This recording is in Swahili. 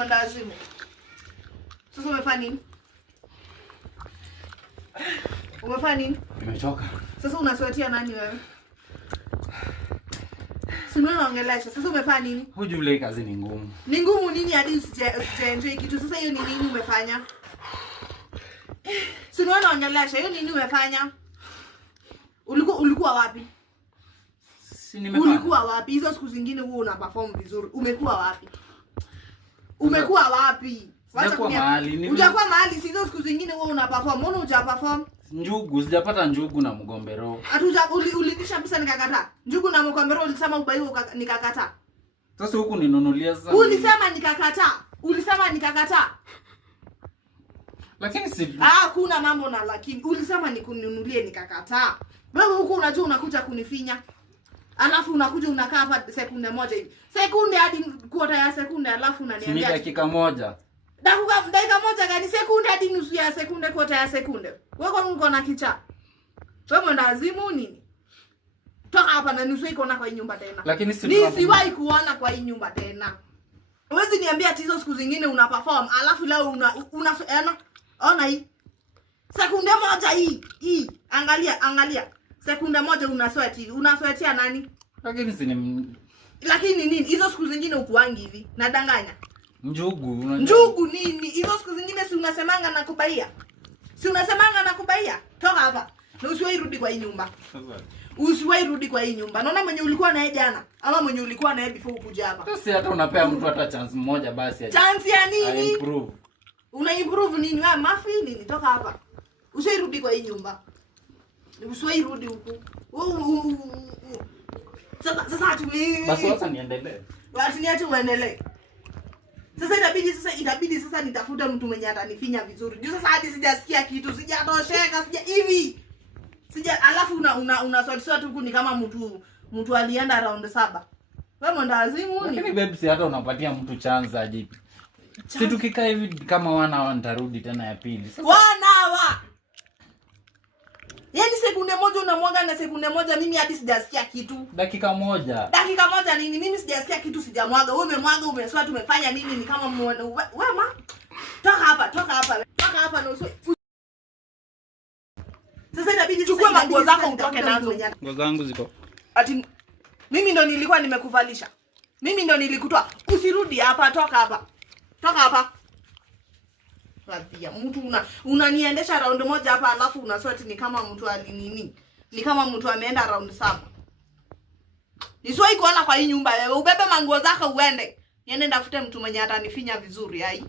mwandazimu. Sasa umefanya nini? Umefanya nini? Nimechoka. Sasa unasweatia nani wewe? Sina naongelesha. Sasa umefanya nini? Hujui kazi ni ngumu. Ni ngumu nini hadi usije kitu? Sasa hiyo ni nini umefanya? Sina naongelesha. Hiyo nini umefanya? Ulikuwa wapi? Si nimefanya. Ulikuwa wapi? Hizo siku zingine wewe una perform vizuri. Umekuwa wapi? Umekuwa wapi? Hujakuwa mahali. Hujakuwa mahali, si hizo siku zingine wewe una perform. Mbona hujaperform? Njugu, sijapata njugu na mgombero. Ulinisha pesa nikakataa. Njugu na mgombero ulisema ubaiwe nikakataa. Sasa huku ninunulia sasa. Ulisema nikakataa. Ulisema nikakataa. Lakini si kuna mambo na lakini. Ulisema nikununulie nikakataa. Wewe huku unajua unakuja kunifinya. Alafu unakuja unakaa hapa sekunde moja hivi. Sekunde hadi quarter ya sekunde alafu unaniambia. Ni dakika moja. Dakika moja gani? Sekunde hadi nusu ya sekunde, quarter ya sekunde. Wewe uko na kicha. Wewe mwenda azimu nini? Toka hapa na nusu iko na kwa hii nyumba tena. Lakini siwahi kuona kwa hii nyumba tena. Huwezi niambia ati hizo siku zingine una perform, alafu leo ona hii. Sekunde moja hii. Angalia. Sekunde moja unasweatia nani? Lakini nini? Hizo siku zingine ukuangi hivi. Nadanganya. Njugu nini? Hizo siku zingine si unasemanga nakubaia? Si unasemanga nakubaia? Toka hapa. Na usiwahi rudi kwa hii nyumba. Usiwahi rudi kwa hii nyumba. Naona mwenye ulikuwa naye jana ama mwenye ulikuwa naye before ukuja hapa. Sasa hata unapea mtu hata chance moja basi. Chance ya nini? Improve. Una improve nini? Wewe mafi nini? Toka hapa. Usiwahi rudi kwa hii nyumba. Usiwahi rudi huku. Sasa tuli. Basi sasa niendelee. Basi niache uendelee. Sasa itabidi sasa nitafuta mtu mwenye atanifinya vizuri. Juu sasa hadi sijasikia kitu, sijatosheka, alafu unaswati huku ni kama mtu alienda round 7. Wewe mwenda azimu ni. Lakini babe, si hata unapatia mtu chance ajipi. Si tukikaa hivi kama 1 hour nitarudi tena ya pili. Sasa 1 hour. Yaani sekunde moja unamwaga na sekunde moja mimi hadi sijasikia kitu. Dakika moja. Dakika moja nini? Mimi sijasikia kitu, sijamwaga. Wewe umemwaga, umeswat, umefanya nini? Ni kama wewe ma. Toka hapa na usoi. Sasa inabidi chukua manguo zako utoke nazo. Nguo zangu ziko. Ati mimi ndo nilikuwa nimekuvalisha. Mimi ndo nilikutoa. Usirudi hapa, toka hapa. Toka hapa. Pia mtu unaniendesha round moja hapa alafu unaswati ni kama mtu alinini. Ni kama mtu ameenda round 7. Nisiwahi kuona kwa hii nyumba wewe. Ubebe manguo zako uende. Niende ndafute mtu mwenye atanifinya vizuri hai.